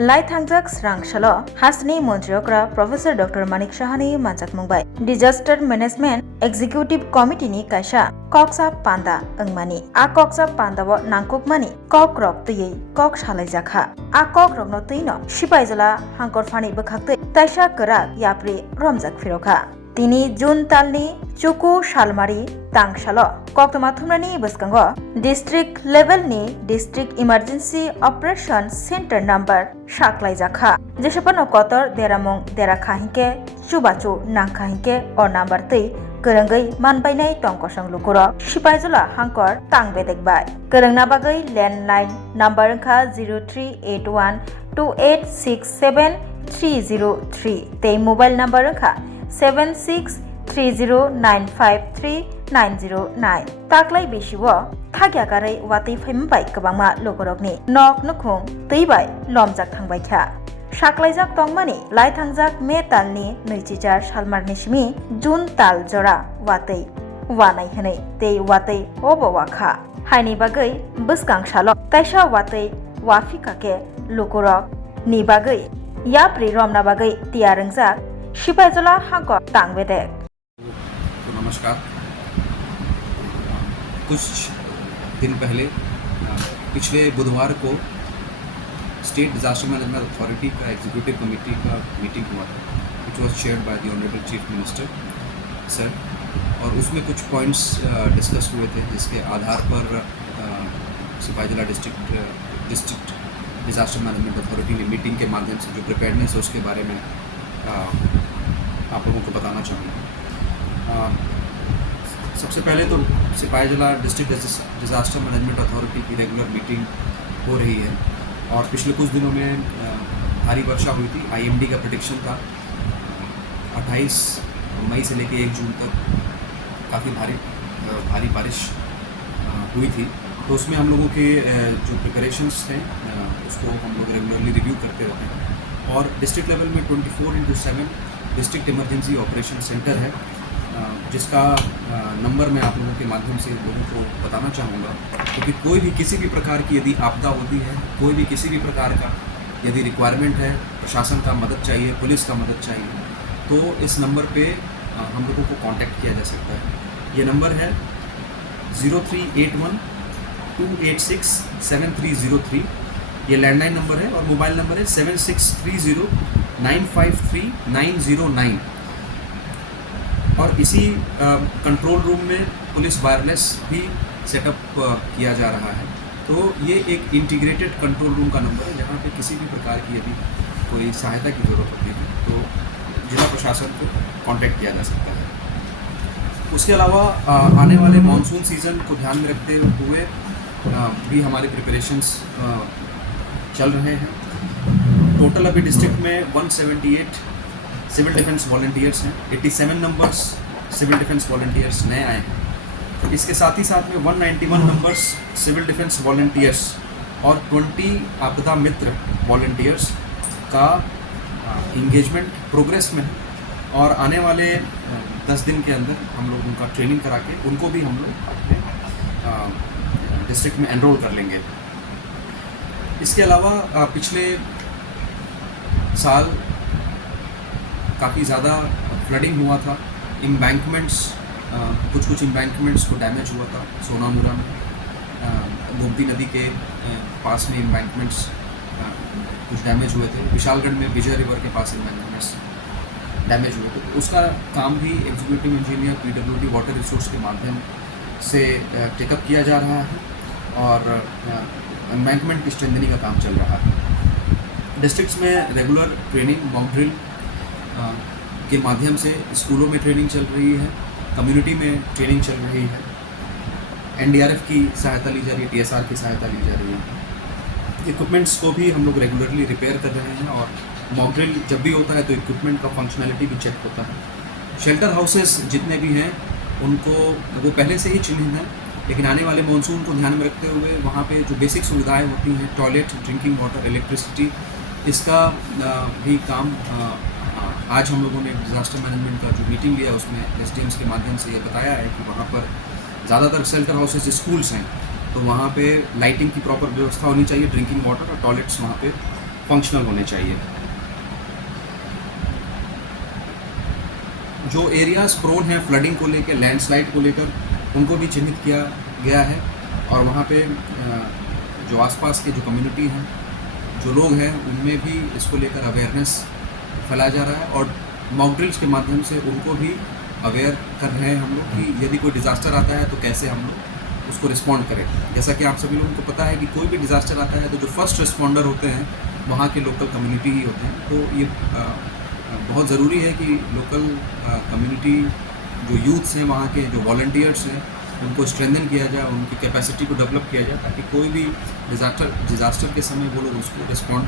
लाइथांजाक स्रांगशालो Hassine मन्त्रियकरा professor doctor Manik साहानि मानजाक मुंबाय disaster management executive committee नि कायसा कक्सा पांदा अंगमानी आ कक्सा पांदाव नांकुकमानी कक रक तयै कक सालायजाखा आ कक रकनो तैनो सिपाइजला हांकर फानि बखाक्तै ताइसा करा याप्रि रमजाक फिरोखा तिनी जून तालनि चुकु सालमारी तांगशालो कक्तमा थुमरानि बसकांगो डिस्ट्रिक्ट लेवलनि district emergency operation centre number साक्लायजाखा जेसेपनो कतर देरामुं देराखाहिके चुबाचु नांखाहिके और नंबर तै गोरोंगै मानबायनाय टंकसं लुकुरो सिपाइजला हांकर तांगबेदेकबाय गोरोंना बागै लैंडलाइन नंबर खा 0381286730 ते मोबाइल नंबर खा 7630953909 ताक्लाय बेसिवो थाग्यागारै वातै फैमबाय गोबांमा लोगरकनि नक नुखुं तैबाय लमजाक थांबायखा साक्लायजाक तंमानि लाइथांजाक मे तालनि 2004 सालमारनिसिमि जून ताल जरा वातै वानाय हनै ते वातै अबवाखा हायनि बागै बसगांसालो ताइसा वातै वाफिकाके लोगरक नि बागै याप्रि रमना बागै तियारंजाक सिपाइजला हांको तांगबेदे। तो नमस्कार। कुछ दिन पहले पिछले बुधवार को स्टेट डिजास्टर मैनेजमेंट अथॉरिटी का एग्जीक्यूटिव कमेटी का मीटिंग हुआ था which was chaired by the honourable chief minister sir और उसमें कुछ पॉइंट्स डिस्कस हुए थे जिसके आधार पर Sipahijala district disaster management authority ने मीटिंग के माध्यम से जो प्रिपेयर्डनेस है उसके बारे में आप लोगों को बताना चाहूँगा। सबसे पहले तो Sipahijala district disaster management authority की रेगुलर मीटिंग हो रही है और पिछले कुछ दिनों में भारी वर्षा हुई थी। IMD का प्रेडिक्शन था 28 मई से लेकर 1 जून तक काफ़ी भारी बारिश हुई थी। तो उसमें हम लोगों के जो प्रिपरेशंस थे उसको हम लोग रेगुलरली रिव्यू करते रहते हैं और डिस्ट्रिक्ट लेवल में 24/7 डिस्ट्रिक्ट इमरजेंसी ऑपरेशन सेंटर है जिसका नंबर मैं आप लोगों के माध्यम से लोगों को बताना चाहूँगा क्योंकि कोई भी किसी भी प्रकार की यदि आपदा होती है, कोई भी किसी भी प्रकार का यदि रिक्वायरमेंट है, प्रशासन का मदद चाहिए, पुलिस का मदद चाहिए, तो इस नंबर पे हम लोगों को कांटेक्ट किया जा सकता है। ये नंबर है 0381286730। ये लैंडलाइन नंबर है और मोबाइल नंबर है 7630953909 और इसी कंट्रोल रूम में पुलिस वायरलेस भी सेटअप किया जा रहा है। तो ये एक इंटीग्रेटेड कंट्रोल रूम का नंबर है जहाँ पे किसी भी प्रकार की यदि कोई सहायता की ज़रूरत होती है तो जिला प्रशासन को कांटेक्ट किया जा सकता है। उसके अलावा आने वाले मानसून सीज़न को ध्यान में रखते हुए भी हमारे प्रिपरेशंस चल रहे हैं। टोटल अभी डिस्ट्रिक्ट में 178 सिविल डिफेंस वॉलंटियर्स हैं, 87 नंबर्स सिविल डिफेंस वॉलंटियर्स नए आए हैं। इसके साथ ही साथ में 191 नंबर्स सिविल डिफेंस वॉलंटियर्स और 20 आपदा मित्र वॉलंटियर्स का इंगेजमेंट प्रोग्रेस में है और आने वाले 10 दिन के अंदर हम लोग उनका ट्रेनिंग करा के उनको भी हम लोग अपने डिस्ट्रिक्ट में एनरोल कर लेंगे। इसके अलावा पिछले साल काफ़ी ज़्यादा फ्लडिंग हुआ था। इम्बैंकमेंट्स कुछ इम्बैंकमेंट्स को डैमेज हुआ था। सोनामुरा में गोमती नदी के पास में इम्बैंकमेंट्स कुछ डैमेज हुए थे। विशालगढ़ में विजय रिवर के पास इम्बैंकमेंट्स डैमेज हुए थे। उसका काम भी executive engineer PWD water resource के माध्यम से टेकअप किया जा रहा है और एम्बैंकमेंट की स्ट्रेंथनिंग का काम चल रहा है। डिस्ट्रिक्ट्स में रेगुलर ट्रेनिंग मॉक ड्रिल के माध्यम से स्कूलों में ट्रेनिंग चल रही है, कम्युनिटी में ट्रेनिंग चल रही है, NDRF की सहायता ली जा रही है, TSR की सहायता ली जा रही है। इक्विपमेंट्स को भी हम लोग रेगुलरली रिपेयर कर रहे हैं और मॉक ड्रिल जब भी होता है तो इक्विपमेंट का फंक्शनैलिटी भी चेक होता है। शेल्टर हाउसेस जितने भी हैं उनको वो पहले से ही चिन्हित हैं, लेकिन आने वाले मानसून को ध्यान में रखते हुए वहाँ पे जो बेसिक सुविधाएं होती हैं, टॉयलेट, ड्रिंकिंग वाटर, इलेक्ट्रिसिटी, इसका भी काम आज हम लोगों ने डिज़ास्टर मैनेजमेंट का जो मीटिंग लिया उसमें SDMs के माध्यम से ये बताया है कि वहाँ पर ज़्यादातर शेल्टर हाउसेज स्कूल्स हैं तो वहाँ पे लाइटिंग की प्रॉपर व्यवस्था होनी चाहिए, ड्रिंकिंग वाटर और टॉयलेट्स वहाँ पे फंक्शनल होने चाहिए। जो एरियाज़ प्रोन हैं फ्लडिंग को लेकर, लैंडस्लाइड को लेकर, उनको भी चिन्हित किया गया है और वहाँ पे जो आसपास के जो कम्युनिटी हैं, जो लोग हैं, उनमें भी इसको लेकर अवेयरनेस फैलाया जा रहा है और मॉक ड्रिल्स के माध्यम से उनको भी अवेयर कर रहे हैं हम लोग कि यदि कोई डिज़ास्टर आता है तो कैसे हम लोग उसको रिस्पॉन्ड करें। जैसा कि आप सभी लोगों को पता है कि कोई भी डिज़ास्टर आता है तो जो फर्स्ट रिस्पॉन्डर होते हैं वहाँ के लोकल कम्युनिटी ही होते हैं। तो ये बहुत ज़रूरी है कि लोकल कम्युनिटी जो यूथ्स हैं, वहाँ के जो वॉलंटियर्स हैं, उनको स्ट्रेंथन किया जाए, उनकी कैपेसिटी को डेवलप किया जाए ताकि कोई भी डिज़ास्टर के समय वो लोग उसको रिस्पॉन्ड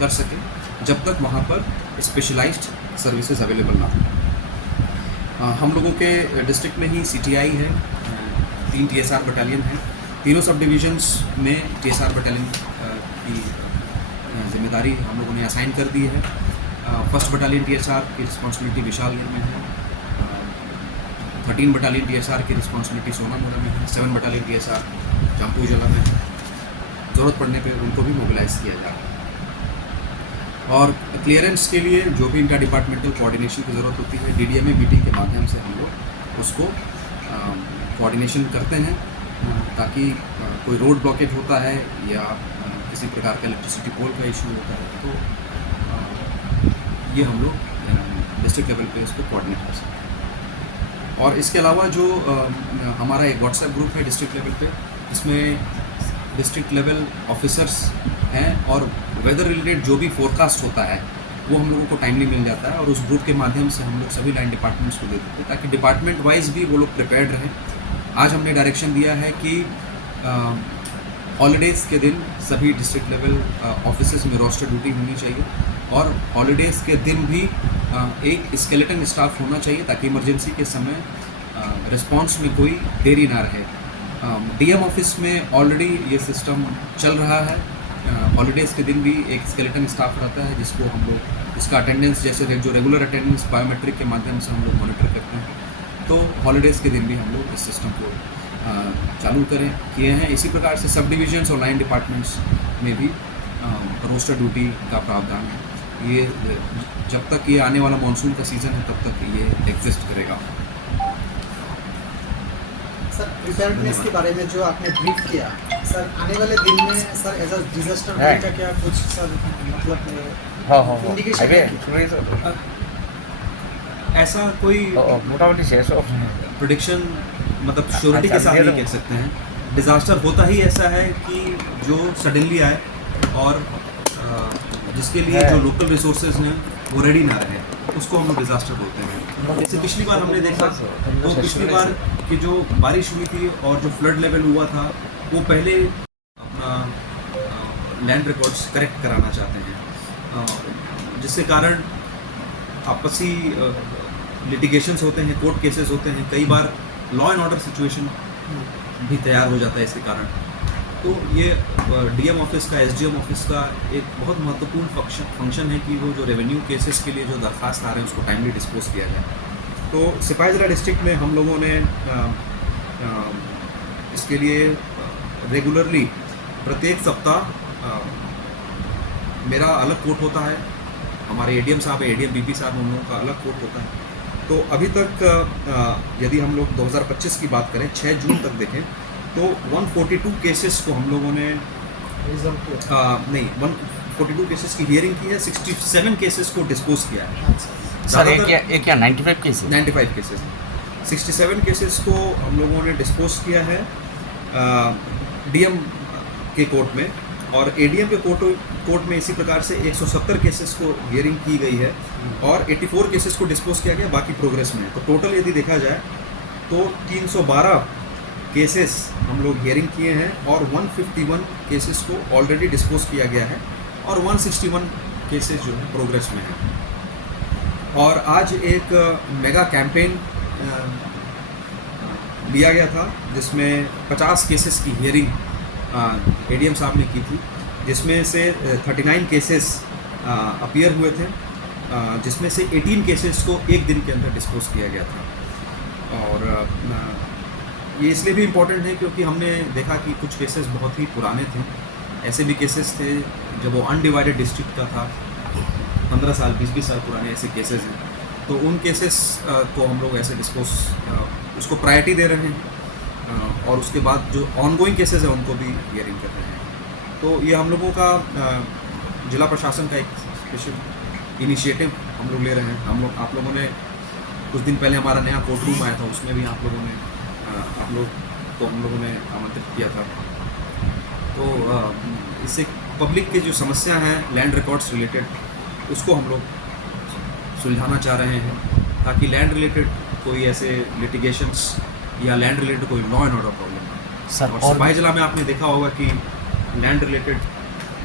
कर सकें जब तक वहाँ पर स्पेशलाइज्ड सर्विसेज अवेलेबल ना हो। हम लोगों के डिस्ट्रिक्ट में ही CTI है, 3 TSR बटालियन हैं, तीनों सब डिविजन्स में TSR बटालियन की जिम्मेदारी हम लोगों ने असाइन कर दी है। फर्स्ट बटालियन TSR की रिस्पॉन्सिबिलिटी विशालगढ़ में है, 13 बटालियन TSR की रिस्पॉन्सिबिलिटी सोनामुड़ा में है, 7 बटालियन TSR जमपुर जिला में है। ज़रूरत पड़ने पे उनको भी मोबिलाइज़ किया जा रहा है और क्लियरेंस के लिए जो भी इनका डिपार्टमेंटल कोऑर्डिनेशन की ज़रूरत होती है, DDMA मीटिंग के माध्यम से हम लोग उसको कोऑर्डिनेशन करते हैं ताकि कोई रोड ब्लॉकेज होता है या किसी प्रकार का इलेक्ट्रिसिटी पोल का इशू होता है तो ये हम लोग डिस्ट्रिक्ट लेवल पे इसको कोऑर्डिनेट कर सकते हैं। और इसके अलावा जो हमारा एक व्हाट्सएप ग्रुप है डिस्ट्रिक्ट लेवल पे, जिसमें डिस्ट्रिक्ट लेवल ऑफिसर्स हैं और वेदर रिलेटेड जो भी फोरकास्ट होता है वो हम लोगों को टाइमली मिल जाता है और उस ग्रुप के माध्यम से हम लोग सभी लाइन डिपार्टमेंट्स को दे देते हैं ताकि डिपार्टमेंट वाइज भी वो लोग प्रिपेयर्ड रहें। आज हमने डायरेक्शन दिया है कि हॉलीडेज़ के दिन सभी डिस्ट्रिक्ट लेवल ऑफिसेज में रोस्टर ड्यूटी होनी चाहिए और हॉलीडेज़ के दिन भी एक स्केलेटन स्टाफ होना चाहिए ताकि इमरजेंसी के समय रिस्पांस में कोई देरी ना रहे। DM ऑफिस में ऑलरेडी ये सिस्टम चल रहा है। हॉलीडेज़ के दिन भी एक स्केलेटन स्टाफ रहता है जिसको हम लोग इसका अटेंडेंस जैसे जो रेगुलर अटेंडेंस बायोमेट्रिक के माध्यम से हम लोग मॉनिटर करते हैं, तो हॉलीडेज़ के दिन भी हम लोग इस सिस्टम को चालू किए हैं। इसी प्रकार से सब डिविजन्स और लाइन डिपार्टमेंट्स में भी रोस्टर ड्यूटी का प्रावधान है। ये जब तक ये आने वाला मानसून का सीज़न है तब तक ये एग्जिस्ट करेगा। सर प्रिपेयर्डनेस के बारे में जो आपने ब्रीफ किया, सर आने वाले दिन में सर एज अ डिजास्टर का क्या कुछ सर मतलब इंडिकेशन है? ऐसा कोई मोटामोटी 600 प्रेडिक्शन मतलब श्योरिटी के साथ नहीं कह सकते हैं। डिज़ास्टर होता ही ऐसा है कि जो सडनली आए और जिसके लिए जो लोकल रिसोर्सेज हैं वो रेडी ना रहे, उसको हम लोग डिज़ास्टर बोलते हैं। जैसे पिछली बार हमने देखा तो पिछली बार की जो बारिश हुई थी और जो फ्लड लेवल हुआ था वो पहले अपना लैंड रिकॉर्ड्स करेक्ट कराना चाहते हैं, जिसके कारण आपसी लिटिगेशंस होते हैं, कोर्ट केसेस होते हैं, कई बार लॉ एंड ऑर्डर सिचुएशन भी तैयार हो जाता है इसके कारण। तो ये DM ऑफिस का, SDM ऑफिस का एक बहुत महत्वपूर्ण फंक्शन है कि वो जो रेवेन्यू केसेस के लिए जो दरख्वास्त आ रहे हैं उसको टाइमली डिस्पोज किया जाए। तो सिपाही जिला डिस्ट्रिक्ट में हम लोगों ने इसके लिए रेगुलरली प्रत्येक सप्ताह मेरा अलग कोर्ट होता है, हमारे ADM साहब है, ADM BP साहब, उन लोगों का अलग कोर्ट होता है। तो अभी तक यदि हम लोग 2025 की बात करें, 6 जून तक देखें तो 142 केसेस को हम लोगों ने 142 केसेस की हियरिंग की है, 67 केसेस को डिस्पोज किया है। सर एक या 95 केसेस 95 केसेस, 67 केसेस को हम लोगों ने डिस्पोज किया है DM के कोर्ट में और ADM के कोर्ट में इसी प्रकार से 170 केसेस को हियरिंग की गई है और 84 केसेस को डिस्पोज किया गया, बाकी प्रोग्रेस में है। तो टोटल यदि देखा जाए तो 312 केसेस हम लोग हियरिंग किए हैं और 151 केसेस को ऑलरेडी डिस्पोज किया गया है और 161 केसेस जो है प्रोग्रेस में है। और आज एक मेगा कैंपेन लिया गया था जिसमें 50 केसेस की हियरिंग ADM साहब ने की थी, जिसमें से 39 केसेस अपीयर हुए थे, जिसमें से 18 केसेस को एक दिन के अंदर डिस्पोज किया गया था। और ये इसलिए भी इम्पोर्टेंट है क्योंकि हमने देखा कि कुछ केसेस बहुत ही पुराने थे ऐसे भी केसेस थे जब वो अनडिवाइडेड डिस्ट्रिक्ट का था, 15 साल 20-20 साल पुराने ऐसे केसेस हैं, तो उन केसेस को हम लोग ऐसे उसको प्रायोरिटी दे रहे हैं और उसके बाद जो ऑनगोइंग केसेस हैं उनको भी हियरिंग कर रहे हैं। तो ये हम लोगों का जिला प्रशासन का एक स्पेशल इनिशिएटिव हम लोग ले रहे हैं। आप लोगों ने कुछ दिन पहले हमारा नया कोर्ट रूम आया था, उसमें भी आप लोगों ने आमंत्रित किया था। तो इससे पब्लिक की जो समस्या हैं लैंड रिकॉर्ड्स रिलेटेड, उसको हम लोग सुलझाना चाह रहे हैं ताकि लैंड रिलेटेड कोई ऐसे लिटिगेशंस या लैंड रिलेटेड कोई लॉ एंड ऑर्डर प्रॉब्लम ना। सर, और और सिपाही जिला में आपने देखा होगा कि लैंड रिलेटेड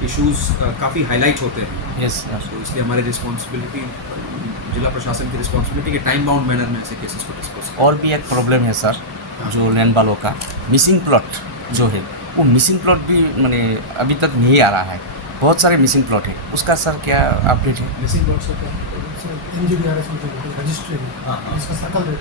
इश्यूज काफ़ी हाईलाइट होते हैं। यस सर, तो इसलिए हमारी रिस्पॉन्सिबिलिटी, जिला प्रशासन की रिस्पॉन्सिबिलिटी के टाइम बाउंड मैनर में ऐसे केसेस को डिस्पोज। और भी एक प्रॉब्लम है सर, जो लैंड वालों का मिसिंग प्लॉट जो है, वो मिसिंग प्लॉट भी मैंने अभी तक नहीं आ रहा है। बहुत सारे मिसिंग प्लॉट है, उसका सर क्या अपडेट है? मिसिंग प्लॉट से क्या? MGDRS रजिस्ट्री में हाँ। इसका सर्कल रेट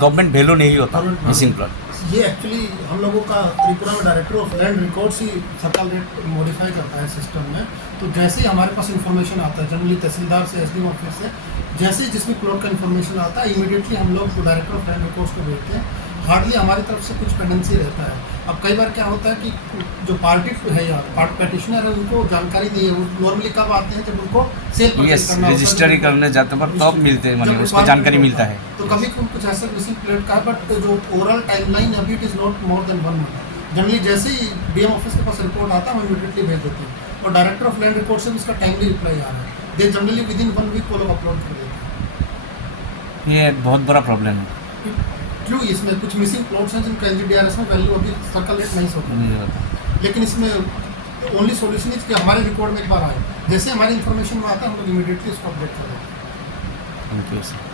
गवर्नमेंट वैल्यू नहीं होता Government- मिसिंग प्लॉट। ये एक्चुअली हम लोगों का त्रिपुरा में director of land records he circle rate modify करता है सिस्टम में। तो जैसे ही हमारे पास इंफॉर्मेशन आता है जनरली तहसीलदार से, SDM ऑफिस से, जैसे ही जिसमें प्लॉट का इन्फॉर्मेशन आता है इमीडिएटली हम लोग डायरेक्टर ऑफ लैंड रिकॉर्ड्स को भेजते हैं। हार्डली हमारी तरफ से कुछ पेंडेंसी रहता है। अब कई बार क्या होता है कि जो पार्टी है या पेटिशनर है उनको जानकारी नहीं है। वो नॉर्मली कब आते हैं जब उनको सेल यस, रजिस्ट्री करने जाते पर तब मिलते हैं, मतलब उसको जानकारी मिलता है। तो कभी कुछ ऐसा मिसिंग प्लेट का, बट जो ओवरऑल टाइमलाइन अभी it is not more than 1 month. Generally जैसे ही DM ऑफिस के पास रिपोर्ट आता है हम इमीडिएटली भेज देते हैं और डायरेक्टर ऑफ लैंड रिकॉर्ड से भी उसका टाइमली रिप्लाई आ रहा है। They generally within 1 week वो लोग अपलोड कर देते हैं। ये बहुत बड़ा प्रॉब्लम है। क्यों इसमें कुछ मिसिंग प्लॉट्स हैं जिनका LGDRS में वैल्यू अभी सर्कल रेट नहीं होता, नहीं होता। लेकिन इसमें ओनली सॉल्यूशन इज कि हमारे रिकॉर्ड में एक बार आए, जैसे हमारी इन्फॉर्मेशन में आता है हम लोग इमीडिएटली उसको अपडेट कर देते हैं। Thank you sir.